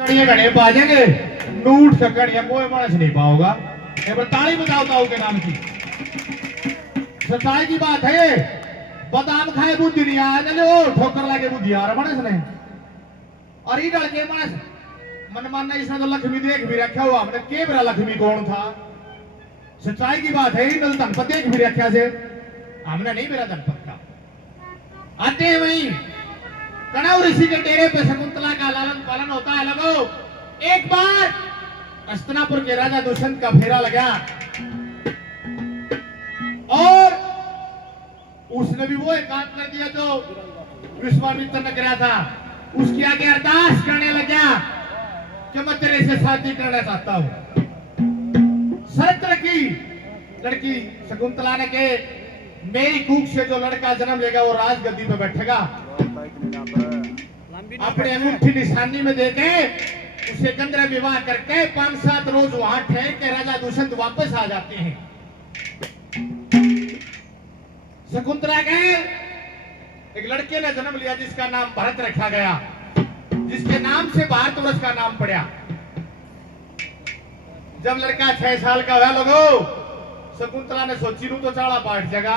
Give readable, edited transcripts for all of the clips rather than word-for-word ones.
घड़े बाजेंगे नूट सकड़िया कोई मानस नहीं पाओगा। ताली बजाओ ताऊ के नाम की। सच्चाई की बात है। बादाम खाए बुद्धि नहीं आया चले वो ठोकर लाके बुद्धि आ रहा मानस ने। और ये डर के मानस मन मानना इसने तो लक्ष्मी देख भी रखा हुआ हमने के बरा लक्ष्मी कौन था। सच्चाई की बात है इन धनपत देख भी रखा से हमने नहीं मेरा धनपत का आते हैं वहीं कणव ऋषि के डेरे पे शकुंतला का लालन पालन होता है। लगो एक बार हस्तिनापुर के राजा दुष्यंत का फेरा लगा और उसने भी वो एकांत कर दिया जो विश्वामित्र ने करा था। उसकी आगे अरदास करने लगा कि मैं तेरे से शादी करना चाहता हूं। शर्त रखी लड़की शकुंतला ने के मेरी कूख से जो लड़का जन्म लेगा वो राजगद्दी पे बैठेगा। अपने अंगूठी निशानी में देके उसे गंधर्व विवाह करके 5-7 रोज वहां ठहर के राजा दुष्यंत वापस आ जाते हैं। शकुंतला के एक लड़के ने जन्म लिया जिसका नाम भरत रखा गया, जिसके नाम से भारतवर्ष का नाम पड़ा। जब लड़का 6 साल का हुआ लोगो शकुंतला ने सोची रू तो चाड़ा पाठ जगह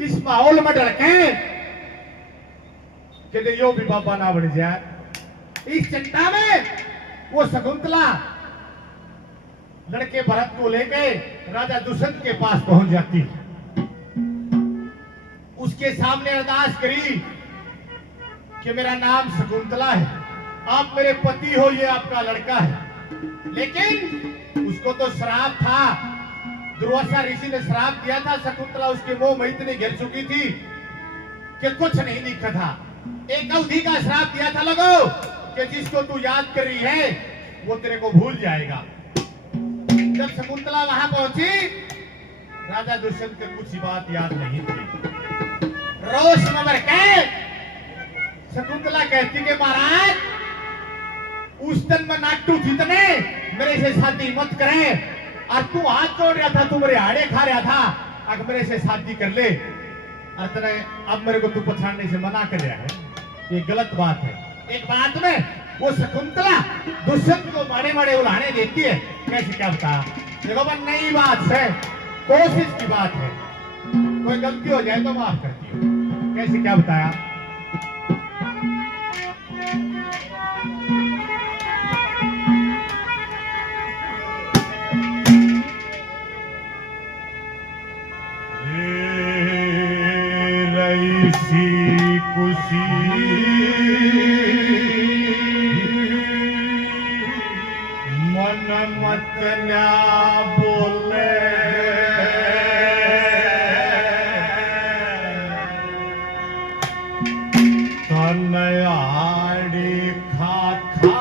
इस माहौल में डरके कि यो भी बाबा ना बढ़ जाए। इस चिंता में वो शकुंतला लड़के भरत को लेके राजा दुष्यंत के पास पहुंच जाती है। उसके सामने अरदास करी कि मेरा नाम शकुंतला है, आप मेरे पति हो, ये आपका लड़का है। लेकिन उसको तो श्राप था, दुर्वासा ऋषि ने श्राप दिया था। शकुंतला उसके मोह में इतनी घिर चुकी थी कि कुछ नहीं दिखा था। एक अवधि का श्राप दिया था लोगों कि जिसको तू याद कर रही है वो तेरे को भूल जाएगा। जब शकुंतला वहां पहुंची राजा दुष्यंत को कुछ बात याद नहीं थी। रोष में भर के शकुंतला कहती कि महाराज उस दिन में नाटू जीतने मेरे से शादी मत करे और तू हाथ जोड़ रहा था, तू मेरे हाड़े खा रहा था, अगर मेरे से शादी कर ले और तेरे अब मेरे को तू पछाड़ने से मना कर रहा है, ये गलत बात है। एक बात में वो शकुंतला दुष्यंत को बड़े बड़े उल्हाने देती है। कैसे क्या बता देखो पर नई बात है, कोशिश की बात है, कोई गलती हो जाए तो माफ करती हो। कैसे क्या बताया रईसी कुशी मन मत ना बोले तनयाड़ी खा खा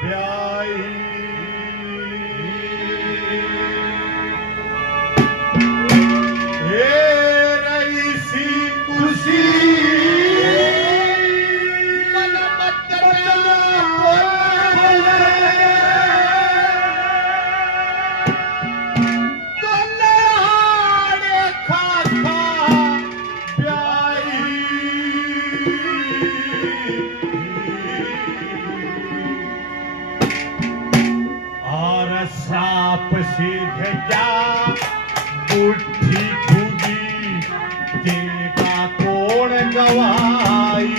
प्याई हे रईसी कुशी मन मत ना बोले तनयाड़ी खा खा और साप सीध जा बुद्धि खुदी देगा कौन गवाई।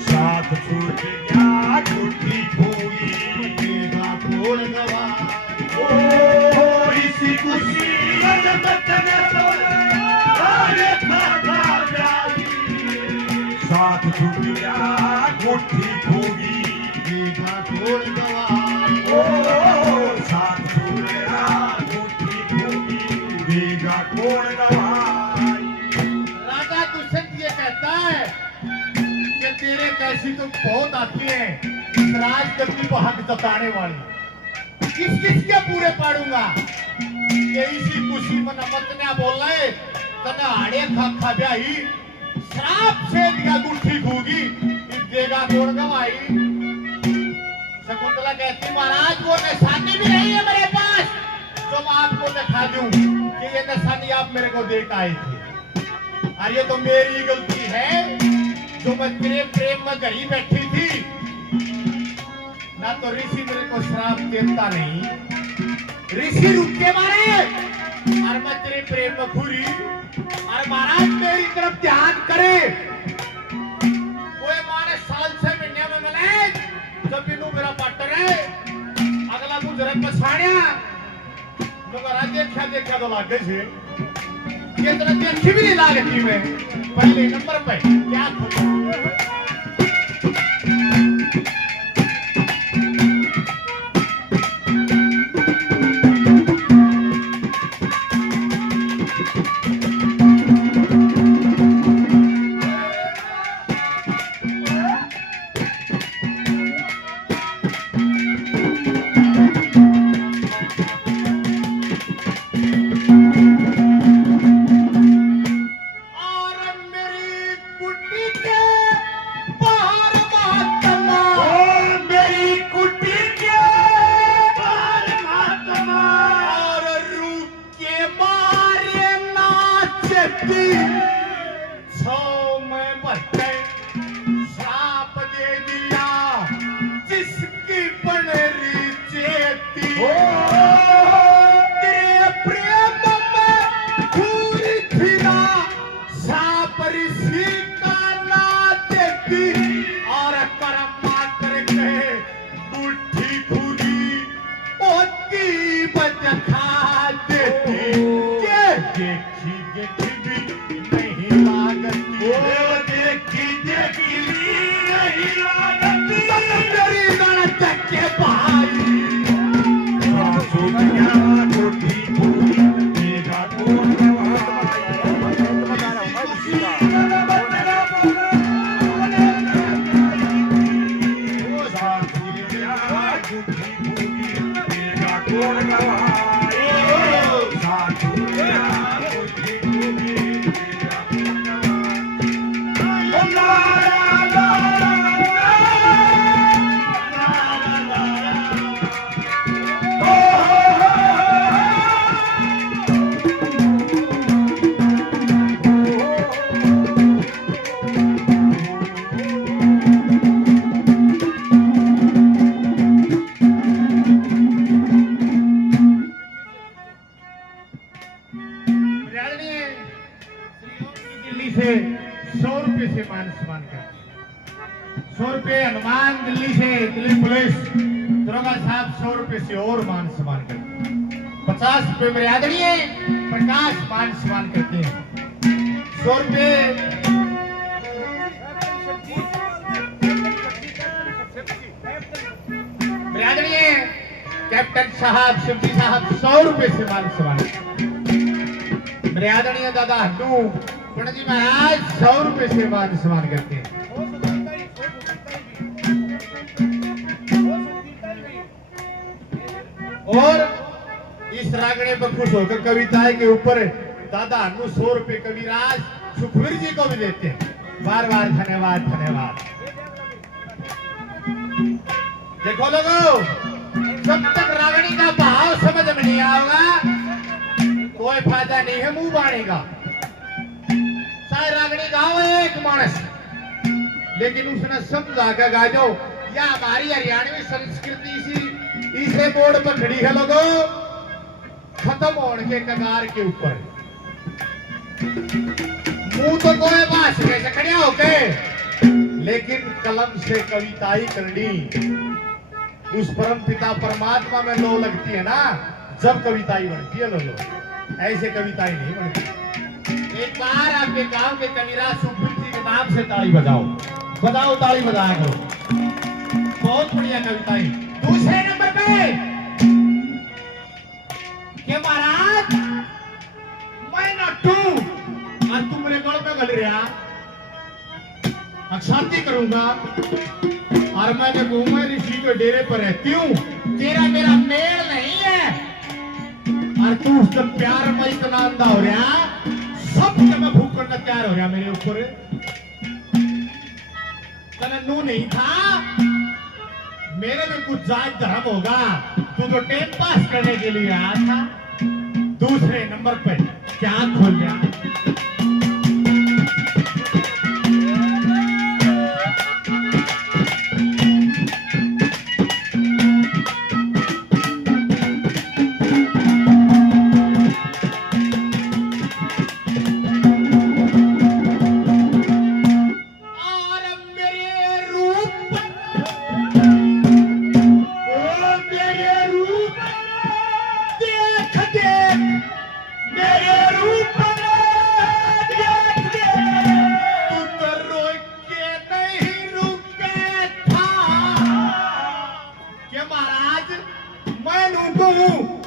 साप छूट गया बुद्धि खुदी देगा कौन गवाई। ओ इसी खुशी साथ छूट गया मुट्ठी होगी देगा कौन गवाई। ओ साथ छूट गया मुट्ठी होगी देगा कौन गवाई। राजा दुष्यंत ये कहता है कि तेरे कैसी तो बहुत आती है राजगद्दी को हक जताने वाली, किस किस के पूरे पाड़ूंगा। ये इसी खुशी में नमतना बोल रहे तना हाड़े खा खा ब्याही श्राप से दिया गुट्ठी खूगी देगा कौन गवाई। शकुंतला कहती महाराज वो निशानी भी नहीं है मेरे पास बता दूं कि ये निशानी आप मेरे को देख आए थे और ये तो मेरी गलती है जो मैं तेरे प्रेम में घरी बैठी थी। ना तो ऋषि मेरे को श्राप देता नहीं, ऋषि रुक के मारे और मैं तेरे प्रेम में घुरी और महाराज मेरी तरफ ध्यान करे। कोई माने साल 6 महीने में मिले जब इनू मेरा पार्टनर है अगला गुजरे पछाड़िया तो देखा देखा तो लागे से ये तरह देखी भी नहीं लागती मैं पहले नंबर पे क्या से 100 रुपए से मान सम्मान कर 100 रुपए हनुमान दिल्ली से दिल्ली पुलिस दरोगा साहब 100 रुपए से और मान सम्मान करते 50 रुपए मेरे आदरणीय प्रकाश मान सम्मान करते हैं 100 रुपए मेरे आदरणीय कैप्टन साहब शिवजी साहब 100 रुपए से मान सम्मान मेरे आदरणीय दादा हड्डू पंडित जी महाराज 100 रुपए से मान सम्मान करते हैं और इस रागणे पर खुश होकर कविताएं के ऊपर दादा हन्नू 100 रुपए कविराज सुखवीर जी को भी देते हैं बार बार धन्यवाद धन्यवाद। देखो लोगों जब तक रागणी का भाव समझ में नहीं आएगा कोई फायदा नहीं है मुंह बाढ़ेगा। चाहे रागणी गाओ एक मानस लेकिन उसने समझा कर गा दो या हमारी हरियाणवी संस्कृति सी इसे बोर्ड पर खड़ी है लोगों खत्म होने के कगार के ऊपर मुंह तो कोई बात कैसे खड़िया होके लेकिन कलम से कविताई करनी उस परम पिता परमात्मा में लो लगती है ना जब कविताई बनती है लोगों ऐसे कविताई नहीं बनती। एक बार आपके गांव के कविराज सुखवीर जी के नाम से ताली बजाओ बजाओ ताली बजाया करो बहुत बढ़िया कविताई। दूसरे नंबर पे के महाराज मैं नट्टू और तुम मेरे गल में गल रहा शांति करूंगा और मैंने घूमा ऋषि के डेरे पर रहती हूँ तेरा मेरा मेल नहीं है और तू उससे प्यार में इतना अंधा हो रहा सब मैं भूख करना तैयार हो रहा मेरे ऊपर तनू नहीं था मेरे में कुछ जात धर्म होगा तू तो टाइम पास करने के लिए आया था दूसरे नंबर पे क्या खोल गया।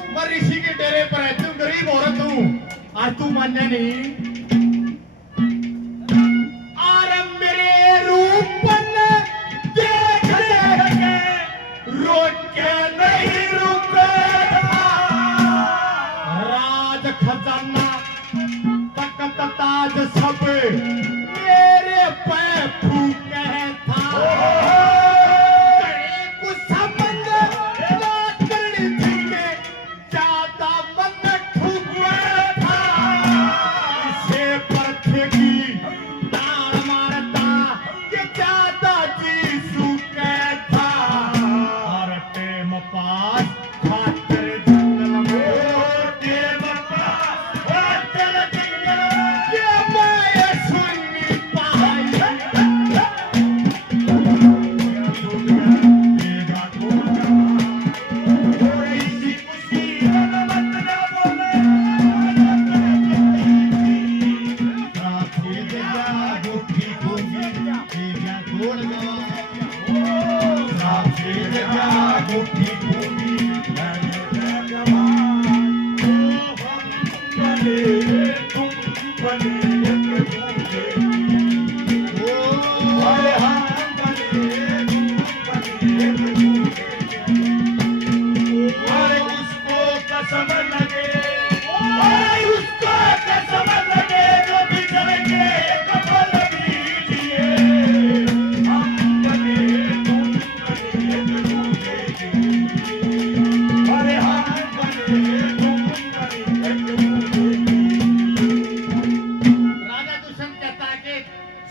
मैं ऋषि के डेरे पर है, तुम गरीब औरत हूँ और तू मान्य नहीं। और मेरे रूपन देख देख के रोक के नहीं रुके, राज खजाना तख्त ताज सब मेरे पे फूके था।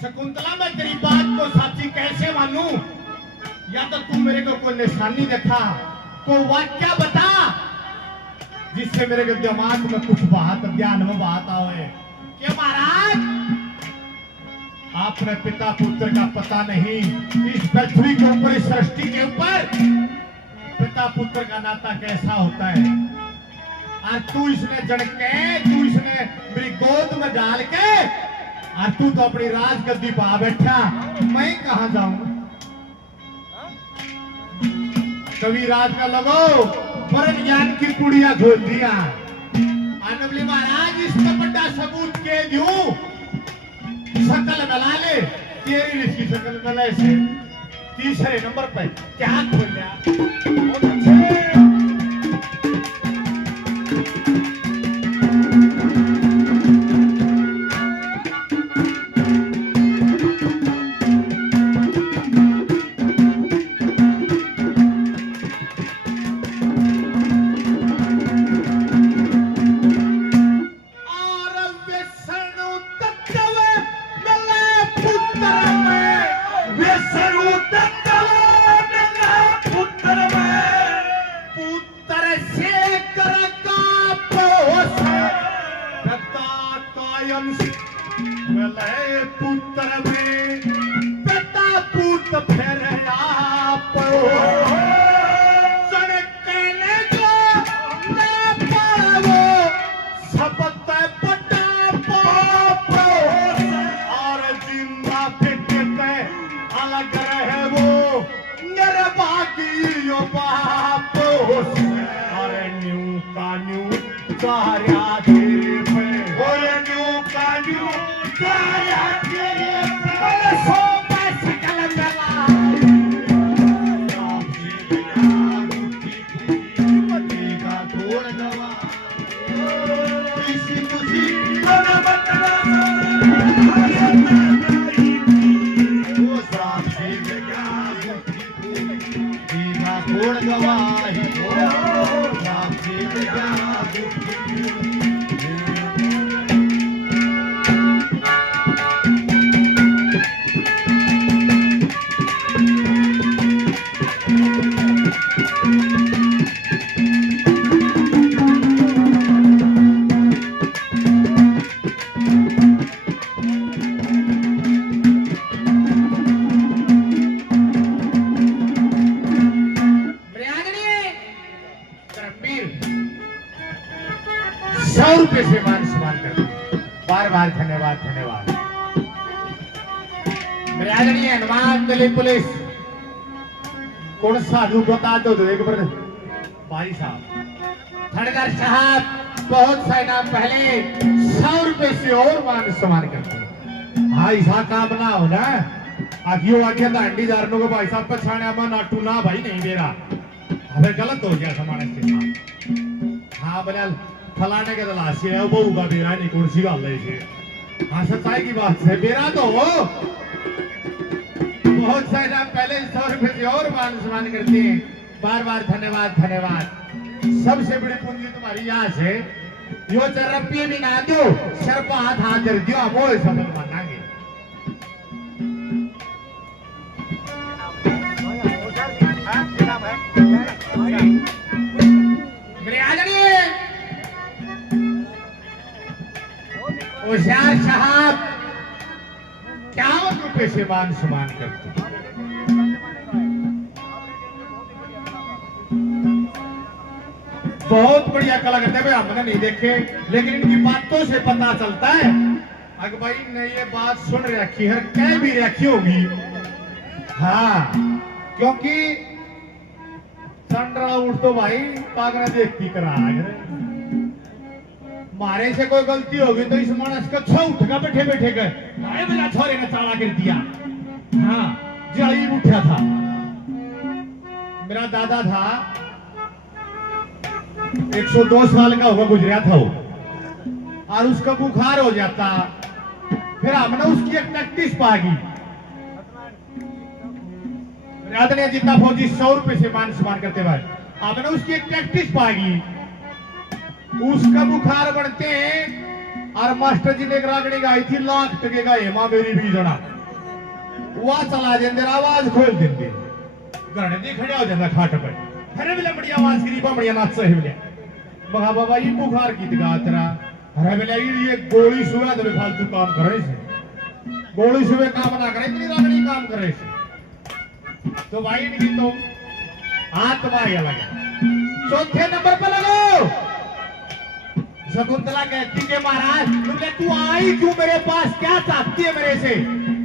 शकुंतला, मैं तेरी बात को साची कैसे मानूं? या तो तू मेरे को कोई निशानी दिखा, कोई वाक्य बता जिससे मेरे के दिमाग में कुछ बात ध्यान में बात आवे कि महाराज आपने पिता पुत्र का पता नहीं, इस पृथ्वी के ऊपर, इस सृष्टि के ऊपर पिता पुत्र का नाता कैसा होता है। और तू इसने जड़ के, तू इसने मेरी गोद में डाल के और तू तो अपनी राजगद्दी पर आ बैठा, मैं कहां जाऊं? कभी राज का लगो पर ज्ञान की कुड़िया खोल दिया। अनबली महाराज इसका बड़ा सबूत के दूं, शकल मिला ले, तेरी इसकी शकल मिला से तीसरे नंबर पर क्या खोल लिया। पुत्र में पिता पुत्र फिर आप कहने जो मैं पढ़ो सबक बटा पाप और जिंदा फिटते अलग रहे वो मेरे बाकी यो बाप। अरे न्यू का न्यू सारा तेरे पे, और न्यू का न्यू सारा तेरे पे, सो मैं सकल मिला का घोड़ गवा किसी खुशी बना बतना वो साथ से लगा का घोड़ गवाही साथ से लगा 100 रुपए से मान सम्मान करते हैं। बार बार धन्यवाद धन्यवाद। मेरे आदरणीय हनुमान दिल्ली पुलिस कौन साधु बता दो एक बार भाई साहब थड़गर साहब बहुत सा इनाम पहले 100 रुपए से और मान सम्मान करते हैं। हाँ ऐसा काम ना हो ना आगियो आगे दांडीदारों को भाई साहब पछाने में नाटू ना भाई नहीं दे रहा हमें गलत हो गया समाने के साथ। हाँ बोला फलाने के दलासी है वो का बेरा नहीं कौन सी गल है। हाँ सच्चाई की बात है बेरा तो हो बहुत सारे आप पहले 100 रुपए से और मान सम्मान करते हैं। बार बार धन्यवाद धन्यवाद। सबसे बड़ी पूंजी तुम्हारी यहाँ से यो 4 रुपये भी ना दो सर पर हाथ हाथ कर दियो हम वो समझ मानांगे। मेरे आदरणीय होशियार साहब 51 रुपए से मान सम्मान करते हैं। बहुत बढ़िया कला करते हैं भाई हमने नहीं देखे लेकिन इनकी बातों से पता चलता है अगर भाई ने ये बात सुन रखी है कह भी रखी होगी। हाँ क्योंकि संडरा उठ तो भाई पागना देखती करा मारे से कोई गलती होगी तो इस मानस का छो उठगा बैठे बैठे गए मेरा छोरे ने चाला कर दिया। हाँ जड़ी उठा था मेरा दादा था 102 साल का होगा गुजरा था वो और उसका बुखार हो जाता फिर हमने उसकी एक प्रैक्टिस पागी। आदरणीय जितना फौजी 100 रुपए से मान सम्मान करते भाई आपने उसकी एक प्रैक्टिस पागी उसका बुखार बढ़ते और मास्टर जी ने रागड़ी गाई थी लाख टके का हेमा मेरी भी जना वह चला देंगे आवाज खोल देंगे घर दी खड़े हो जाता खाट पर अरे बिला बड़ी आवाज करी बढ़िया नाच है बिला बगा बाबा ये बुखार की दिखा तेरा अरे बिला ये गोली सुबह तो फालतू काम करे से गोली सुबह काम ना करे इतनी रागड़ी काम करे से तो भाई इनकी तो आत्मा ही अलग है। चौथे नंबर पर लगो शकुंतला कहती के महाराज तुमने तू आई क्यों मेरे पास क्या चाहती है मेरे से।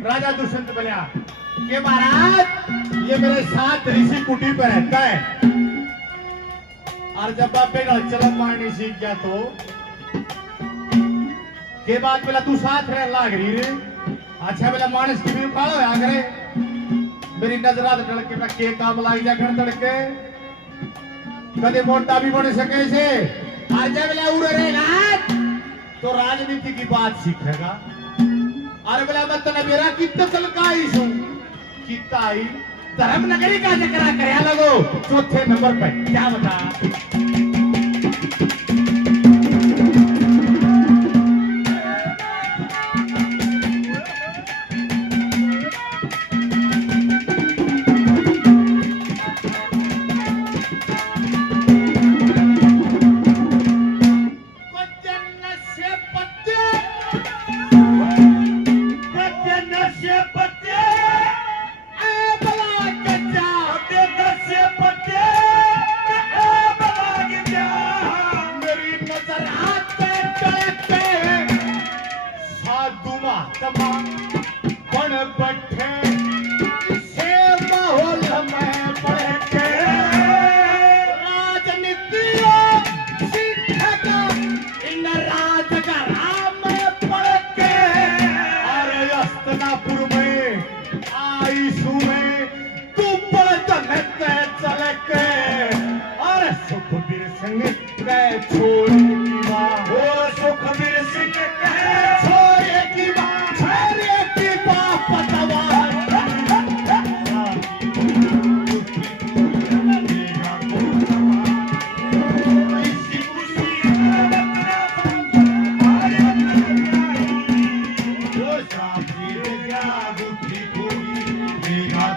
राजा दुष्यंत बोला कि महाराज ये मेरे साथ ऋषि कुटी पर रहता है और जब आप चलन मारनी सीख गया तो के बाद बोला तू साथ रह लाग रही रे अच्छा बोला मानस की भी उखाड़ो आ करे मेरी नजरा तड़के मैं के काम लाई जा कर तड़के कदे मोटा भी बन सके से आज जब बोला उड़ रहेगा तो राजनीति की बात सीखेगा। अरे बोला मैं तो मेरा कितना चल का आई सू कितना आई धर्म नगरी का चक्रा करया लगो चौथे नंबर पे क्या बता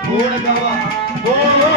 छोड़ गवा बोलो